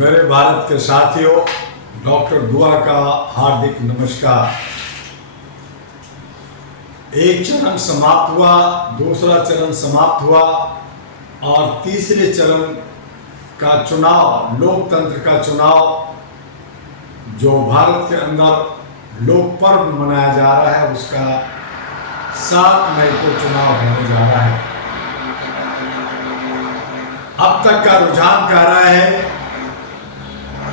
मेरे भारत के साथियों, डॉक्टर दुआ का हार्दिक नमस्कार। एक चरण समाप्त हुआ, दूसरा चरण समाप्त हुआ और तीसरे चरण का चुनाव, लोकतंत्र का चुनाव जो भारत के अंदर लोक पर्व मनाया जा रहा है, उसका 7 मई को चुनाव होने जा रहा है। अब तक का रुझान कह रहा है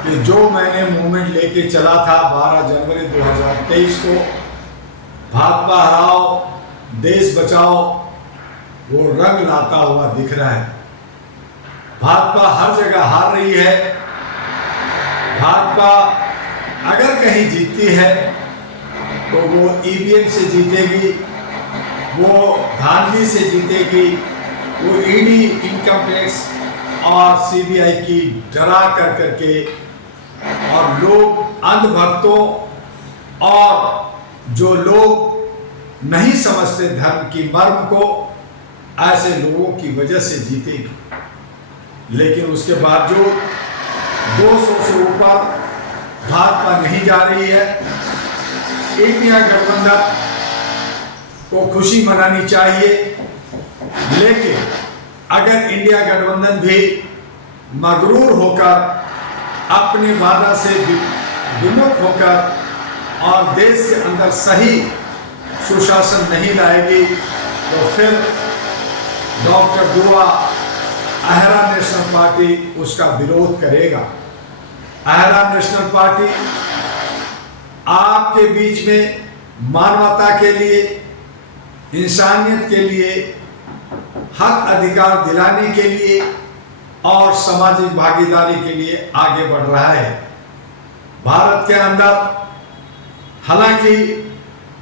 कि जो मैंने मूवमेंट लेके चला था 12 जनवरी 2023 को, भाजपा हराओ देश बचाओ, वो रंग लाता हुआ दिख रहा है। भाजपा हर जगह हार रही है। भाजपा अगर कहीं जीतती है तो वो ईवीएम से जीतेगी, वो धांधली से जीतेगी, वो ईडी, इनकम टैक्स और सीबीआई की डरा कर करके, और लोग अंधभक्तों और जो लोग नहीं समझते धर्म की मर्म को, ऐसे लोगों की वजह से जीतेगी। लेकिन उसके बावजूद 200 से ऊपर भाजपा नहीं जा रही है। इंडिया गठबंधन को खुशी मनानी चाहिए, लेकिन अगर इंडिया गठबंधन भी मगरूर होकर, अपने वादा से विमुख होकर और देश के अंदर सही सुशासन नहीं लाएगी, तो फिर डॉक्टर दुआ, अहरा नेशनल पार्टी उसका विरोध करेगा। अहरा नेशनल पार्टी आपके बीच में मानवता के लिए, इंसानियत के लिए, हक अधिकार दिलाने के लिए और सामाजिक भागीदारी के लिए आगे बढ़ रहा है। भारत के अंदर हालांकि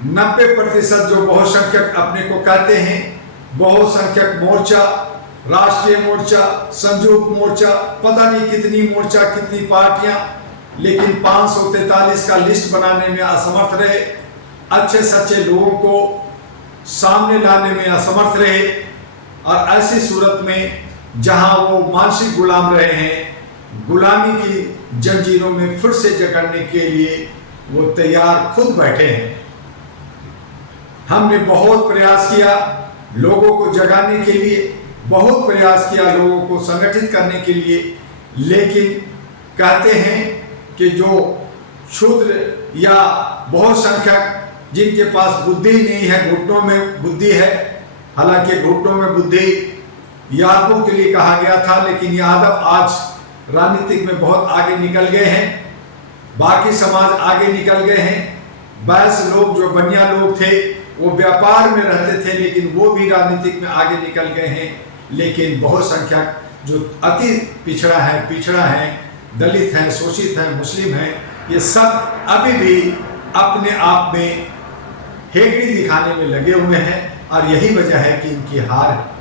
90% जो बहुसंख्यक अपने को कहते हैं, बहुसंख्यक मोर्चा, राष्ट्रीय मोर्चा, संयुक्त मोर्चा, पता नहीं कितनी मोर्चा, कितनी पार्टियां, लेकिन 543 का लिस्ट बनाने में असमर्थ रहे, अच्छे सच्चे लोगों को सामने लाने में असमर्थ रहे, और ऐसी सूरत में जहां वो मानसिक गुलाम रहे हैं, गुलामी की जंजीरों में फिर से जकड़ने के लिए वो तैयार खुद बैठे हैं। हमने बहुत प्रयास किया लोगों को जगाने के लिए, बहुत प्रयास किया लोगों को संगठित करने के लिए, लेकिन कहते हैं कि जो शूद्र या बहुसंख्यक जिनके पास बुद्धि नहीं है, घुटनों में बुद्धि है। हालांकि घुटनों में बुद्धि यादवों के लिए कहा गया था, लेकिन यादव आज राजनीतिक में बहुत आगे निकल गए हैं, बाकी समाज आगे निकल गए हैं। वैश्य लोग, जो बनिया लोग थे, वो व्यापार में रहते थे, लेकिन वो भी राजनीतिक में आगे निकल गए हैं। लेकिन बहुसंख्यक जो अति पिछड़ा है, दलित है, शोषित है, मुस्लिम है, ये सब अभी भी अपने आप में हेकड़ी दिखाने में लगे हुए हैं, और यही वजह है कि इनकी हार है।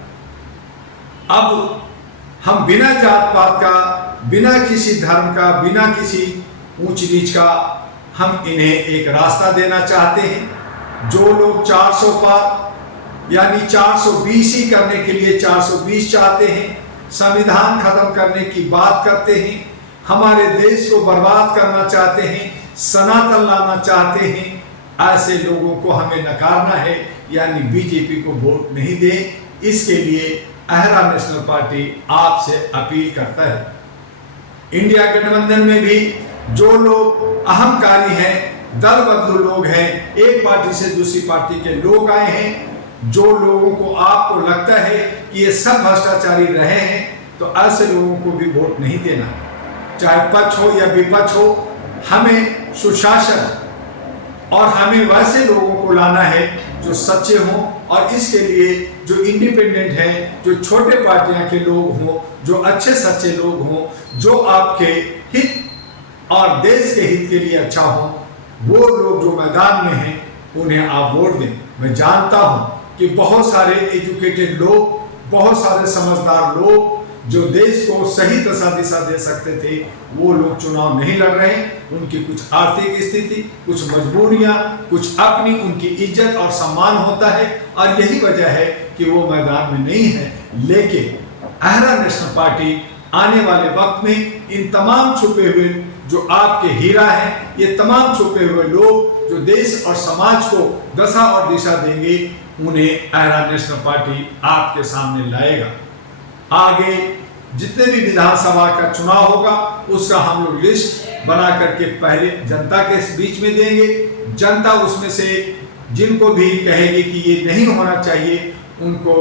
अब हम बिना जात पात का, बिना किसी धर्म का, बिना किसी ऊंच नीच का, हम इन्हें एक रास्ता देना चाहते हैं। जो लोग 400 पार यानी 420 ही करने के लिए 420 चाहते हैं, संविधान खत्म करने की बात करते हैं, हमारे देश को बर्बाद करना चाहते हैं, सनातन लाना चाहते हैं, ऐसे लोगों को हमें नकारना है, यानी बीजेपी को वोट नहीं दें। इसके लिए अहरा नेशनल पार्टी आपसे अपील करता है। इंडिया गठबंधन में भी जो लोग अहंकारी हैं, दल बदलू लोग हैं, एक पार्टी से दूसरी पार्टी के लोग आए हैं, जो लोगों को आपको लगता है कि ये सब भ्रष्टाचारी रहे हैं, तो ऐसे लोगों को भी वोट नहीं देना। चाहे पक्ष हो या विपक्ष हो, हमें सुशासन और हमें वैसे लोगों को लाना है जो सच्चे हों, और इसके लिए जो इंडिपेंडेंट हैं, जो छोटे पार्टियां के लोग हों, जो अच्छे सच्चे लोग हों, जो आपके हित और देश के हित के लिए अच्छा हो, वो लोग जो मैदान में हैं, उन्हें आप वोट दें। मैं जानता हूं कि बहुत सारे एजुकेटेड लोग, बहुत सारे समझदार लोग जो देश को सही दिशा दे सकते थे, वो लोग चुनाव नहीं लड़ रहे। उनकी कुछ आर्थिक स्थिति, कुछ मजबूरियां, कुछ अपनी उनकी इज्जत और सम्मान होता है, और यही वजह है कि वो मैदान में नहीं है। लेकिन अहरा नेशनल पार्टी आने वाले वक्त में इन तमाम छुपे हुए जो आपके हीरा हैं, ये तमाम छुपे हुए लोग जो देश और समाज को दशा और दिशा देंगे, उन्हें अहरा नेशनल पार्टी आपके सामने लाएगा। आगे जितने भी विधानसभा का चुनाव होगा उसका हम लोग लिस्ट बना करके पहले जनता के बीच में देंगे। जनता उसमें से जिनको भी कहेगी कि ये नहीं होना चाहिए, उनको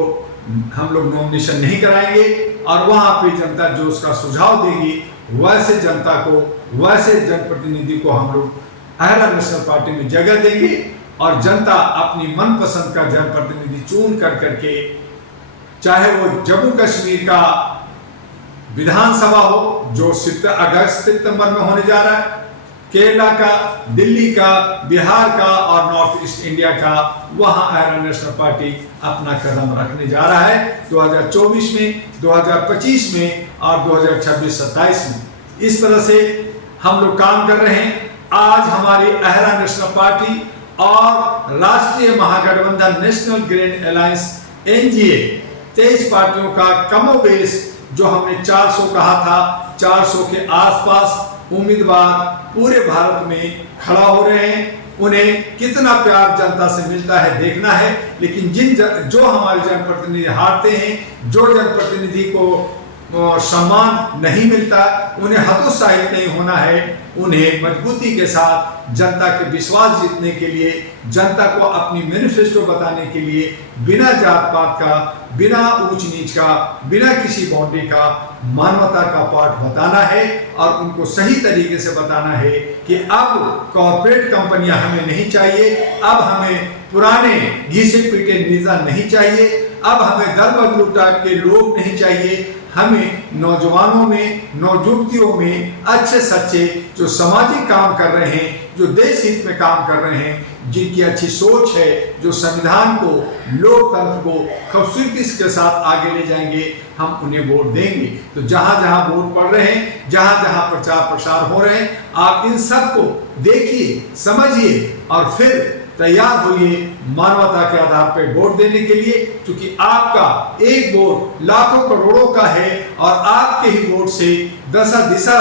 हम लोग नॉमिनेशन नहीं कराएंगे, और वहां पे जनता जो उसका सुझाव देगी वैसे जनता को, वैसे जनप्रतिनिधि को हम लोग अहरा नेशनल पार्टी में जगह देंगे, और जनता अपनी मनपसंद का जनप्रतिनिधि चुन कर करके, चाहे वो जम्मू कश्मीर का विधानसभा हो जो अगस्त सितंबर में होने जा रहा है, केरला का, दिल्ली का, बिहार का और नॉर्थ ईस्ट इंडिया का, वहां अहरा नेशनल पार्टी अपना कदम रखने जा रहा है 2024 में, 2025 में और 2026-27 में। इस तरह से हम लोग काम कर रहे हैं। आज हमारी अहरा नेशनल पार्टी और राष्ट्रीय महागठबंधन नेशनल ग्रीन अलायंस एनजीए 23 पार्टियों का कमोबेश जो हमने 400 कहा था, 400 के आसपास उम्मीदवार पूरे भारत में खड़ा हो रहे हैं। उन्हें कितना प्यार जनता से मिलता है देखना है, लेकिन जो हमारे जनप्रतिनिधि हारते हैं, जो जनप्रतिनिधि को सम्मान नहीं मिलता, उन्हें हतोत्साहित नहीं होना है। उन्हें मजबूती के साथ जनता के विश्वास जीतने के लिए, जनता को अपनी मैनिफेस्टो बताने के लिए, बिना जात पात का, बिना ऊंच नीच का, बिना किसी बाउंड्री का, मानवता का पाठ बताना है, और उनको सही तरीके से बताना है कि अब कॉर्पोरेट कंपनियां हमें नहीं चाहिए, अब हमें पुराने घिसे पीटे नेता नहीं चाहिए, अब हमें दल बदलू टाइप के लोग नहीं चाहिए। हमें नौजवानों में, नौजुवतियों में अच्छे सच्चे जो सामाजिक काम कर रहे हैं, जो देश हित में काम कर रहे हैं, जिनकी अच्छी सोच है, जो संविधान को, लोकतंत्र को खूबसूरती के साथ आगे ले जाएंगे, हम उन्हें वोट देंगे। तो जहां जहां वोट पड़ रहे हैं, जहां जहां प्रचार प्रसार हो रहे हैं, आप इन सब को देखिए, समझिए और फिर तैयार होइए मानवता के आधार पर वोट देने के लिए, क्योंकि आपका एक वोट लाखों करोड़ों का है, और आपके ही वोट से दशा दिशा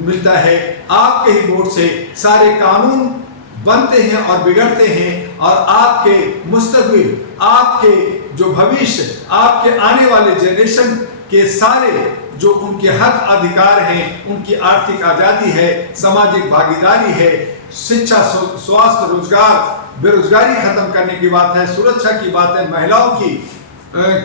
मिलता है, आपके ही वोट से सारे कानून बनते हैं और बिगड़ते हैं, और आपके मुस्तकबिल, आपके जो भविष्य, आपके आने वाले जनरेशन के सारे जो उनके हक अधिकार हैं, उनकी आर्थिक आजादी है, सामाजिक भागीदारी है, शिक्षा, स्वास्थ्य, रोजगार, बेरोजगारी खत्म करने की बात है, सुरक्षा की बात है, महिलाओं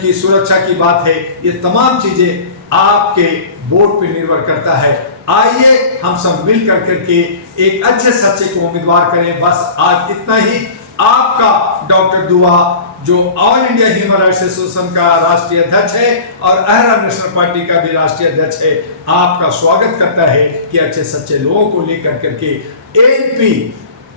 की सुरक्षा की बात है, ये तमाम चीजें आपके वोट पे निर्भर करता है। आइए हम सब मिल कर करके एक अच्छे सच्चे को उम्मीदवार करें। बस आज इतना ही। आपका डॉक्टर दुआ जो all India human rights association का राष्ट्रीय अध्यक्ष है और अहरा नेशनल पार्टी का भी राष्ट्रीय अध्यक्ष है, आपका स्वागत करता है कि अच्छे सच्चे लोगों को लेकर करके एनपी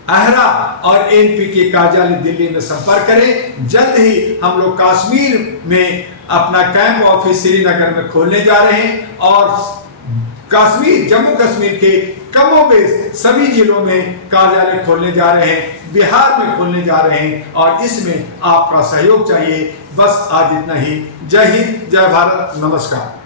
अहरा और एनपी के कार्यालय दिल्ली में संपर्क करें। जल्द ही हम लोग कश्मीर में अपना कैंप ऑफिस श्रीनगर में खोलने जा रहे हैं, और कश्मीर, जम्मू कश्मीर के कमोबेश सभी जिलों में कार्यालय खोलने जा रहे हैं, बिहार में खोलने जा रहे हैं, और इसमें आपका सहयोग चाहिए। बस आज इतना ही। जय हिंद, जय भारत, नमस्कार।